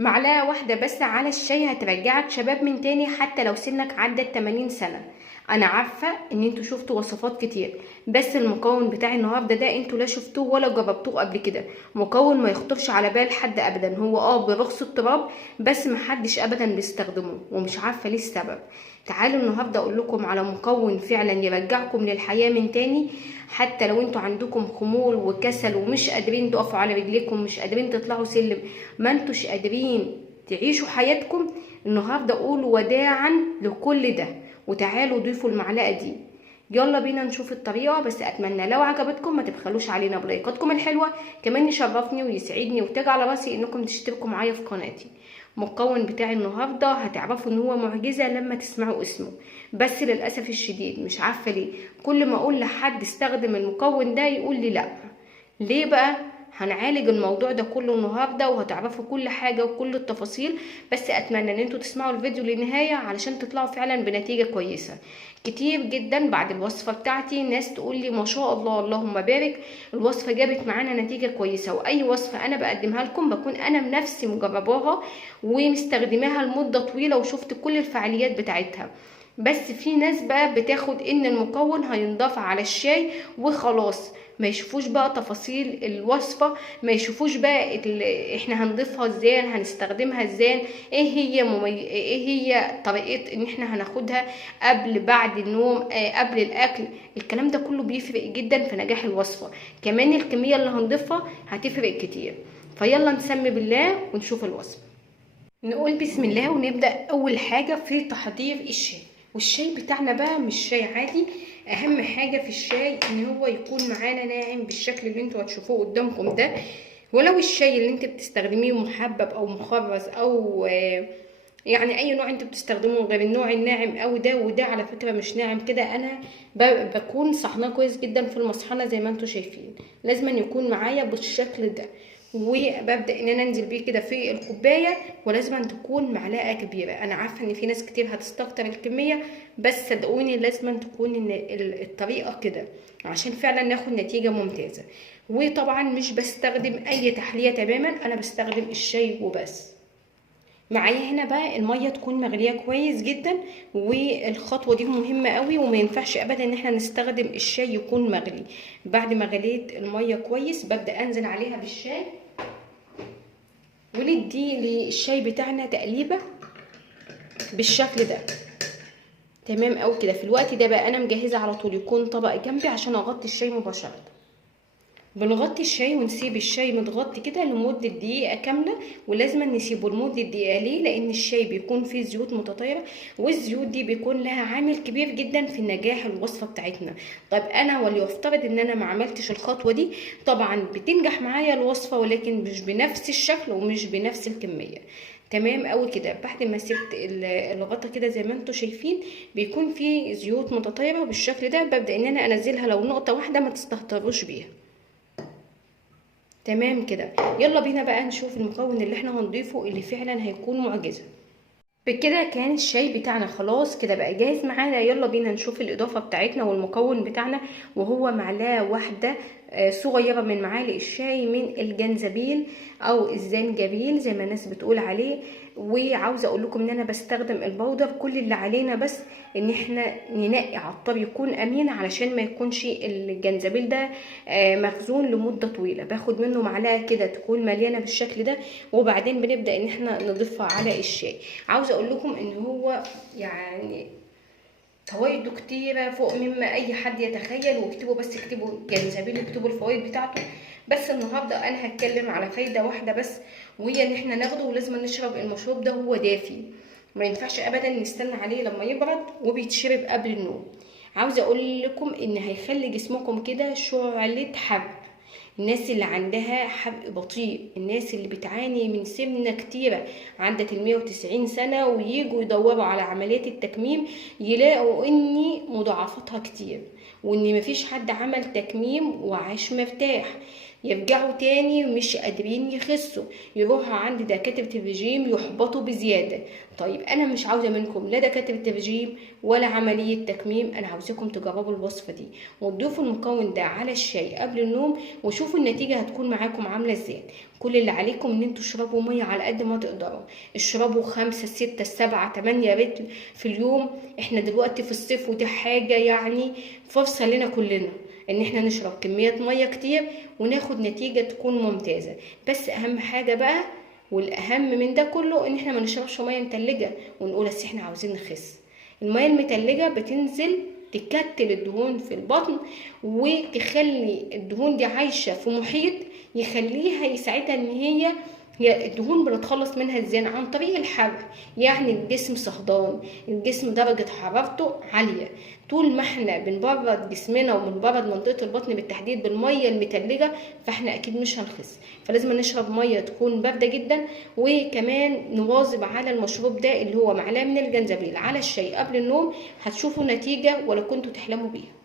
معلقة واحدة بس على الشاي هترجعك شباب من تاني حتى لو سنك عدى 80 سنة. انا عارفة ان انتوا شفتوا وصفات كتير، بس المكون بتاع النهاردة ده انتوا لا شفتوه ولا جربتوه قبل كده. مكون ما يخطرش على بال حد ابدا، هو برخص التراب، بس محدش ابدا بيستخدمه ومش عارفة ليه السبب. تعالوا النهاردة اقول لكم على مكون فعلا يرجعكم للحياة من تاني. حتى لو انتوا عندكم خمول وكسل ومش قادرين تقفوا على رجليكم، مش قادرين تطلعوا سلم، ما انتوش قادرين تعيشوا حياتكم، النهارده قولوا وداعا لكل ده وتعالوا ضيفوا المعلقه دي. يلا بينا نشوف الطريقه، بس اتمنى لو عجبتكم ما تبخلوش علينا بلايكاتكم الحلوه، كمان يشرفني ويسعدني وتاج على راسي انكم تشتركوا معايا في قناتي. المكون بتاع النهارده هتعرفوا ان هو معجزه لما تسمعوا اسمه، بس للاسف الشديد مش عارفه ليه كل ما اقول لحد استخدم المكون ده يقول لي لا. ليه بقى؟ هنعالج الموضوع ده كله النهارده وهتعرفوا كل حاجه وكل التفاصيل، بس اتمنى ان انتوا تسمعوا الفيديو للنهايه علشان تطلعوا فعلا بنتيجه كويسه. كتير جدا بعد الوصفه بتاعتي ناس تقول لي ما شاء الله اللهم بارك، الوصفه جابت معانا نتيجه كويسه. واي وصفه انا بقدمها لكم بكون انا بنفسي مجرباها ومستخدماها لمده طويله وشفت كل الفعاليات بتاعتها. بس في ناس بقى بتاخد ان المكون هينضاف على الشاي وخلاص، ما يشوفوش بقى تفاصيل الوصفة، ما يشوفوش بقى احنا هنضيفها ازاي، هنستخدمها ازاي، ايه هي طريقة ان احنا هناخدها قبل بعد النوم، قبل الاكل. الكلام ده كله بيفرق جدا في نجاح الوصفة، كمان الكمية اللي هنضيفها هتفرق كتير. فيلا نسمي بالله ونشوف الوصفة. نقول بسم الله ونبدأ. أول حاجة في تحضير الشاي، والشاي بتاعنا بقى مش شاي عادي، أهم حاجة في الشاي إن هو يكون معانا ناعم بالشكل اللي انتوا هتشوفوه قدامكم ده. ولو الشاي اللي انت بتستخدميه محبب أو مخرز أو يعني أي نوع انت بتستخدمه غير النوع الناعم أوي ده، وده على فكرة مش ناعم كده، أنا بكون صحناه كويس جدا في المصحنة زي ما انتوا شايفين، لازم يكون معايا بالشكل ده. وببدا ان انا انزل بيه كده في الكوبايه، ولازم تكون معلقه كبيره. انا عارفه ان في ناس كتير هتستكتر الكميه، بس صدقوني لازم تكون ان الطريقه كده عشان فعلا ناخد نتيجه ممتازه. وطبعا مش بستخدم اي تحليه تماما، انا بستخدم الشاي وبس. معايا هنا بقى الميه تكون مغليه كويس جدا، والخطوه دي مهمه قوي وما ينفعش ابدا ان احنا نستخدم الشاي يكون مغلي. بعد ما غليت الميه كويس ببدا انزل عليها بالشاي، وندي للشاي بتاعنا تقليبه بالشكل ده. تمام قوي كده. في الوقت ده بقى انا مجهزه على طول يكون طبق جنبي عشان اغطي الشاي مباشره. بنغطي الشاي ونسيب الشاي متغطي كده لمدة دقيقة كاملة، ولازم نسيبه لمدة دقيقة. ليه؟ لان الشاي بيكون فيه زيوت متطايرة، والزيوت دي بيكون لها عامل كبير جدا في نجاح الوصفة بتاعتنا. طيب انا وليفترض ان انا ما عملتش الخطوة دي، طبعا بتنجح معايا الوصفة ولكن مش بنفس الشكل ومش بنفس الكمية. تمام قوي كده. بعد ما سبت الغطا كده زي ما انتم شايفين بيكون فيه زيوت متطايرة بالشكل ده، ببدأ ان انا انزلها لو نقطة واحدة، ما تستهتروش بيها. تمام كده. يلا بينا بقى نشوف المكون اللي احنا هنضيفه اللي فعلا هيكون معجزة. بكده كان الشاي بتاعنا خلاص كده بقى جاهز معانا. يلا بينا نشوف الاضافة بتاعتنا والمكون بتاعنا، وهو معلقة واحدة صغيرة من معالق الشاي من الجنزبيل او الزنجبيل زي ما الناس بتقول عليه. وعاوزه اقول لكم ان انا بستخدم البودر. كل اللي علينا بس ان احنا ننقي عطار يكون امين علشان ما يكونش الجنزبيل ده مخزون لمده طويله. باخد منه معلقه كده تكون مليانه بالشكل ده، وبعدين بنبدا ان احنا نضيفها على الشاي. عاوزه اقول لكم ان هو يعني فوائده كتيرة فوق مما أي حد يتخيل. واكتبوا بس، اكتبوا جنزبيل، اكتبوا الفوائد بتاعته. بس النهاردة أنا هتكلم على فايدة واحدة بس، وهي إن احنا ناخده ولازم نشرب المشروب ده وهو دافي. ما ينفعش أبدا نستنى عليه لما يبرد، وبيتشرب قبل النوم. عاوزة أقول لكم إن هيخلي جسمكم كده شعلة حرق. الناس اللي عندها حرق بطيء، الناس اللي بتعاني من سمنة كتيرة عدت 190 سنة وييجوا يدوروا على عمليات التكميم، يلاقوا ان مضاعفتها كتير، وان مفيش حد عمل تكميم وعاش مرتاح. يرجعوا تاني مش قادرين يخسوا، يروحوا عند دكاترة الرجيم يحبطوا بزيادة. طيب انا مش عاوزة منكم لا دكاترة الرجيم ولا عملية تكميم، انا عاوزاكم تجربوا الوصفة دي وتضيفوا المكون ده على الشاي قبل النوم وشوفوا النتيجة هتكون معاكم عاملة ازاي. كل اللي عليكم ان انتوا تشربوا مية على قد ما تقدروا، اشربوا 5 6 7 8 لتر في اليوم. احنا دلوقتي في الصيف ودي حاجة يعني فرصة لنا كلنا ان احنا نشرب كمية مية كتير وناخد نتيجة تكون ممتازة. بس اهم حاجة بقى والاهم من ده كله ان احنا ما نشربش مية متلجة ونقول بس احنا عاوزين نخس. المية المتلجة بتنزل تكتل الدهون في البطن وتخلي الدهون دي عايشة في محيط يخليها يساعدها ان هي الدهون بنتخلص منها ازاي؟ عن طريق الحرق. يعني الجسم صهدان، الجسم درجة حرارته عالية، طول ما احنا بنبرد جسمنا وبنبرد منطقة البطن بالتحديد بالمية المتلجة فاحنا اكيد مش هنخس. فلازم نشرب مية تكون باردة جدا، وكمان نواظب على المشروب ده اللي هو معلقة من الجنزبيل على الشاي قبل النوم. هتشوفوا نتيجة ولا كنتوا تحلموا بيها.